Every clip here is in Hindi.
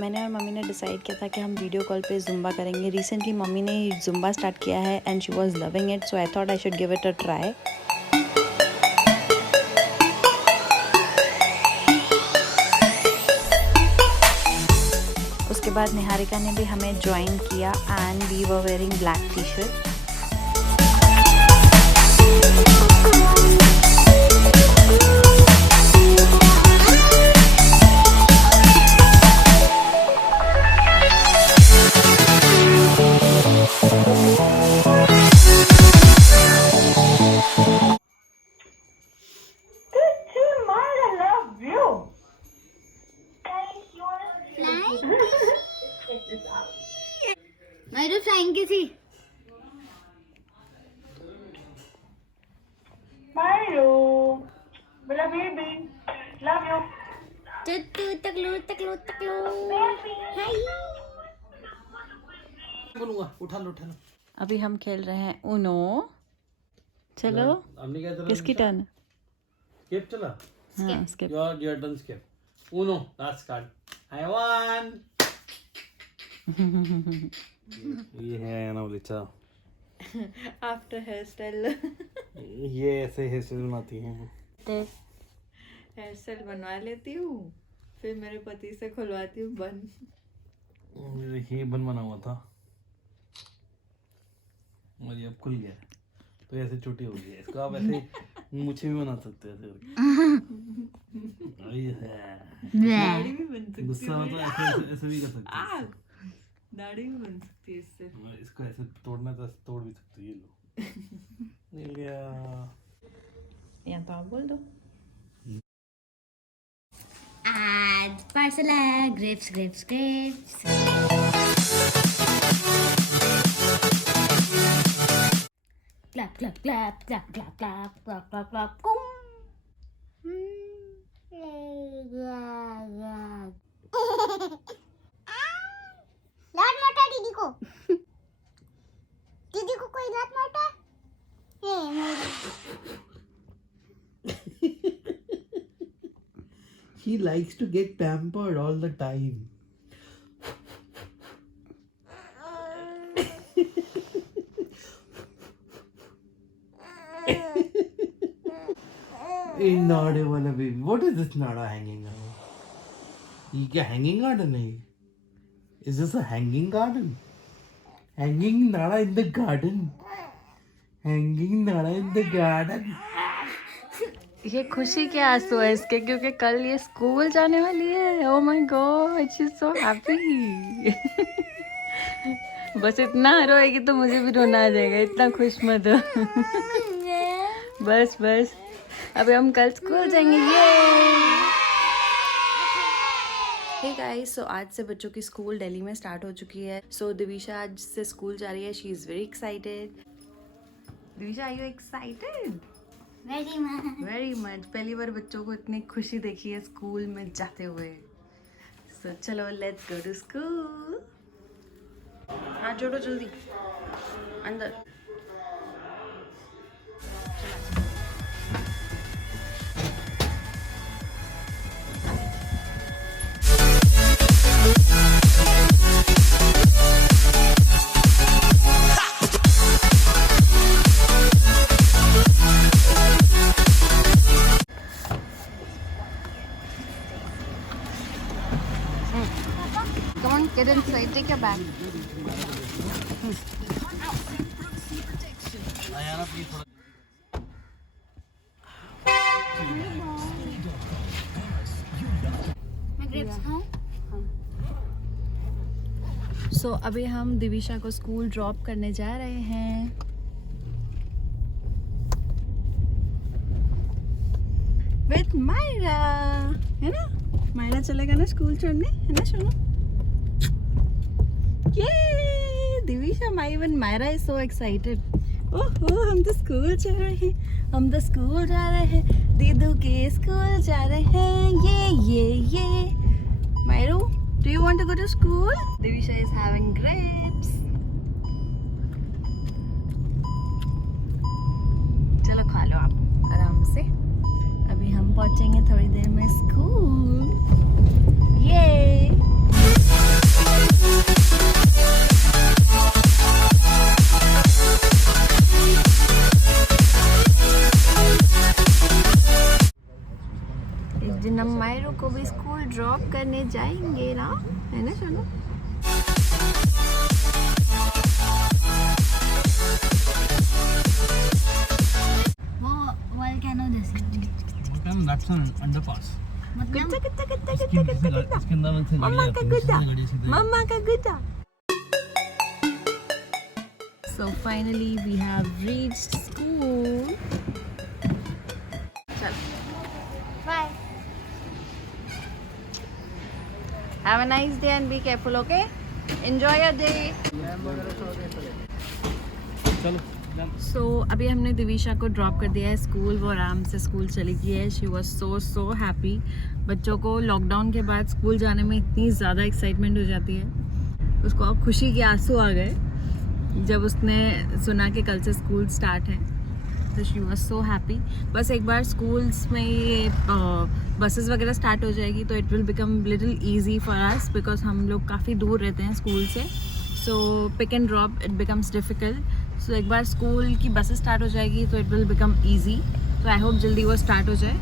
मैंने और मम्मी ने डिसाइड किया था कि हम वीडियो कॉल पे जुम्बा करेंगे। रिसेंटली मम्मी ने जुम्बा स्टार्ट किया है and she was loving it, so I thought I should give it a try. उसके बाद निहारिका ने भी हमें ज्वाइन किया and we were wearing black T shirt. मेरे फ्लाइंग की थी। Mario, bella baby, love you. टुट्टू तकलू तकलू तकलू। हाय। बोलूंगा उठा लो उठा लो। अभी हम खेल रहे हैं ऊनो। चलो हमने क्या चला? किसकी टर्न? स्किप चला। हाँ skip. Your turn skip. Uno last card. I one. ये है अनावलिचा। After hair style. ये ऐसे हेयर स्टाइल बनाती हैं। हेयर स्टाइल बनवा लेती हूँ, फिर मेरे पति से खुलवाती हूँ बन। ये बनवाना हुआ था और ये अब खुल गया है, तो ऐसे छोटी हो गई है। इसको आप ऐसे मुझे भी बना सकते हैं दाढ़ी भी बन सकती गुस्सा हो तो ऐसे ऐसे भी कर सकते हैं। दाढ़ी भी बन सकती है इससे। इसको ऐसे तोड़ना तो तोड़ भी सकते हैं। ये लो मिल गया। या तो आप बोल दो। आज पार्सल है। Grapes grapes grapes. Clap clap clap clap clap clap clap clap clap कुम। लात मारता दीदी को। दीदी को कोई लात मारता है? He likes to get pampered all the time. नाड़े वाला बेबी, what is this नाड़ा hanging now? ये क्या hanging garden है? Is this a hanging garden? Hanging नाड़ा in the garden. Hanging नाड़ा in the garden. ये खुशी के आंसू है इसके, क्योंकि कल ये स्कूल जाने वाली है। Oh my God, she is so happy. बस इतना रोएगी तो मुझे भी रोना आ जाएगा, इतना खुश मत हो। बस बस, अभी हम कल स्कूल जाएंगे। ये हे गाइस, सो आज से बच्चों की स्कूल दिल्ली में स्टार्ट हो चुकी है। सो दिविशा आज से स्कूल जा रही है। She is very excited. Divisha, are you excited? Very much. पहली बार बच्चों को इतनी खुशी देखी है स्कूल में जाते हुए। सो चलो लेट्स गो टू स्कूल। हाथ जोड़ो जल्दी अंदर। Come on, get inside. Take your bag. सो अभी हम दिविशा को स्कूल ड्रॉप करने जा रहे हैं। विथ मायरा, है ना? मायरा चलेगा ना स्कूल छोड़ने, है ना सोनू? ये Divisha, Myra is so excited. ओहो, हम तो स्कूल जा रहे हैं, हम तो स्कूल जा रहे हैं, दीदू के स्कूल जा रहे हैं। ये मायरू, do you want to go to school? Divisha is having grapes. चलो खा लो आप आराम से। अभी हम पहुंचेंगे थोड़ी देर में स्कूल। ये करने जाएंगे ना, है ना सोनू? वो वोल्केनो जैसे That's an underpass. गुद्दा गुद्दा गुद्दा गुद्दा गुद्दा गुद्दा, इसके अंदर से मम्मा का गुद्दा, गाड़ी सीधे मम्मा का गुद्दा. So finally we have reached school. चल. Bye Have a nice day and be careful, okay? Enjoy your day. चलो So अभी हमने दिविशा को ड्रॉप कर दिया है स्कूल. वो आराम से स्कूल चली गई है. She was so happy. बच्चों को लॉकडाउन के बाद स्कूल जाने में इतनी ज़्यादा एक्साइटमेंट हो जाती है, उसको अब खुशी के आंसू आ गए जब उसने सुना कि कल से स्कूल स्टार्ट है. तो शी वॉज सो हैप्पी. बस एक बार स्कूल्स में ये बसेस वगैरह स्टार्ट हो जाएगी तो it will become little easy for us, because हम लोग काफ़ी दूर रहते हैं स्कूल से. So pick and drop it becomes difficult. So एक बार स्कूल की बसेस स्टार्ट हो जाएगी तो इट विल बिकम ईजी. तो आई होप जल्दी वो स्टार्ट हो जाए.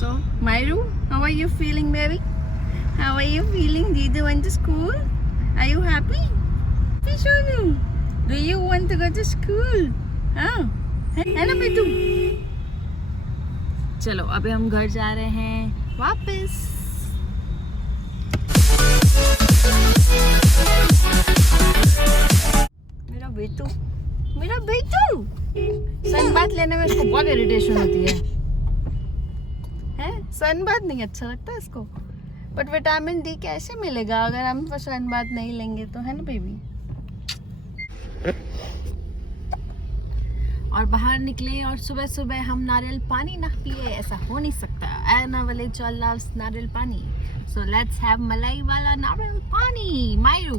So Mayru, how are you feeling baby? How are you feeling? Did you went to school? Are you happy? Shonu, do you want to go to school? हाँ, है ना बेटू? चलो अभी हम घर जा रहे हैं वापस. मेरा बेटू, मेरा बेटू. सनबाथ लेने में इसको बहुत इरिटेशन होती है. सनबाथ नहीं अच्छा लगता इसको. बट विटामिन डी कैसे मिलेगा अगर हम सनबाथ नहीं लेंगे तो, है ना बेबी? और बाहर निकले और सुबह सुबह हम नारियल पानी ना पिए, ऐसा हो नहीं सकता. एना वाले चल नारियल पानी. सो लेट्स हैव मलाई वाला नारियल पानी. मायरू,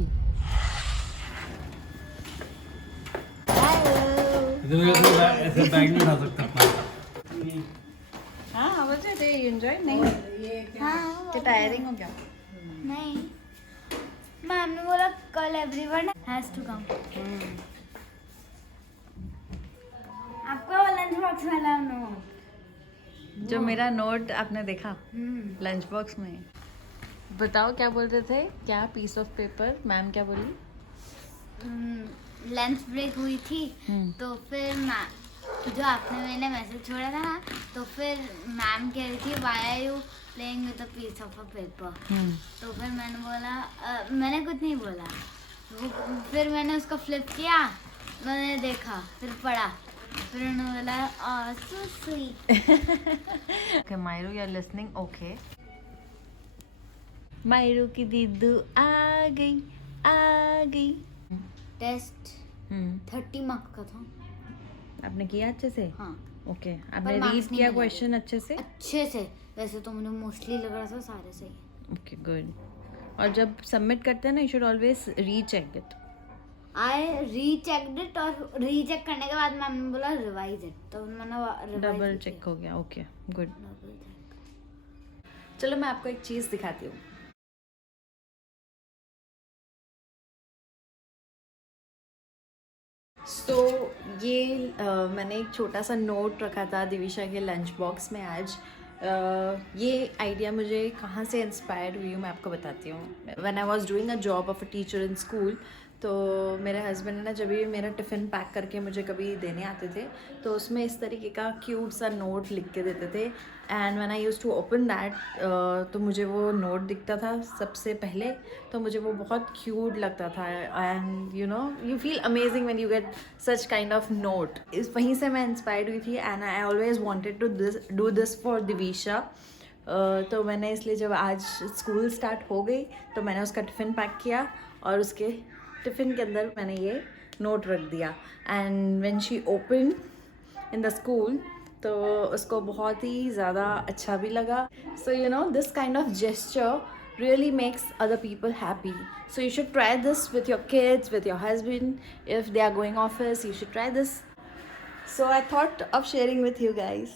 ऐसे बैग नहीं उठा सकता. हाँ how was it? You enjoy? नहीं हाँ क्या टायरिंग हो गया? नहीं, मैम ने बोला कल एवरीवन हैज टू कम. आपका लंच बॉक्स वाला नोट, जो मेरा नोट आपने देखा लंच बॉक्स में. बताओ क्या बोलते थे? क्या पीस ऑफ पेपर? मैम क्या बोली? लंच ब्रेक हुई थी तो फिर जो आपने मैंने मैसेज छोड़ा था ना, तो फिर मैम कह रही थी why are you playing with a piece of a paper. तो फिर मैंने बोला मैंने कुछ नहीं बोला. फिर मैंने उसको फ्लिप किया, मैंने देखा, फिर पढ़ा, फिर उन्होंने बोला so sweet. Okay Mayru, you are listening? Okay. Mayru की दीदू आ गई, आ गई. टेस्ट 30 मार्क्स का था. आपने किया अच्छे से? हाँ ओके. आपने marks रीड नहीं किया मिले. क्वेश्चन अच्छे से? अच्छे से. वैसे तो मुझे मोस्टली लग रहा था सारे सही. Okay good. और जब सबमिट करते हैं ना, you should always recheck it. I rechecked it और रीचेक करने के बाद मैम ने बोला रिवाइज इट, तो मैंने डबल चेक हो गया. Okay good. Double check. चलो मैं आपको एक चीज़ दिखाती हूँ. सो ये मैंने एक छोटा सा नोट रखा था दिविशा के लंच बॉक्स में आज. ये आइडिया मुझे कहाँ से इंस्पायर हुई हूँ मैं आपको बताती हूँ. When I was doing a job of a teacher in school, तो मेरे हस्बैंड ने ना जब भी मेरा टिफ़िन पैक करके मुझे कभी देने आते थे तो उसमें इस तरीके का क्यूट सा नोट लिख के देते थे. And when I used to open that, तो मुझे वो नोट दिखता था सबसे पहले, तो मुझे वो बहुत क्यूट लगता था. And you know you feel amazing when you get such kind of note. इस वहीं से मैं इंस्पायर्ड हुई थी and I always wanted to do this for Divisha. तो मैंने इसलिए जब आज स्कूल स्टार्ट हो गई तो मैंने उसका टिफ़िन पैक किया और उसके टिफ़िन के अंदर मैंने ये नोट रख दिया. And when she open in the school तो उसको बहुत ही ज़्यादा अच्छा भी लगा. So you know this kind of gesture really makes other people happy. So you should try this with your kids, with your husband. If they are going office, you should try this. So I thought of sharing with you guys.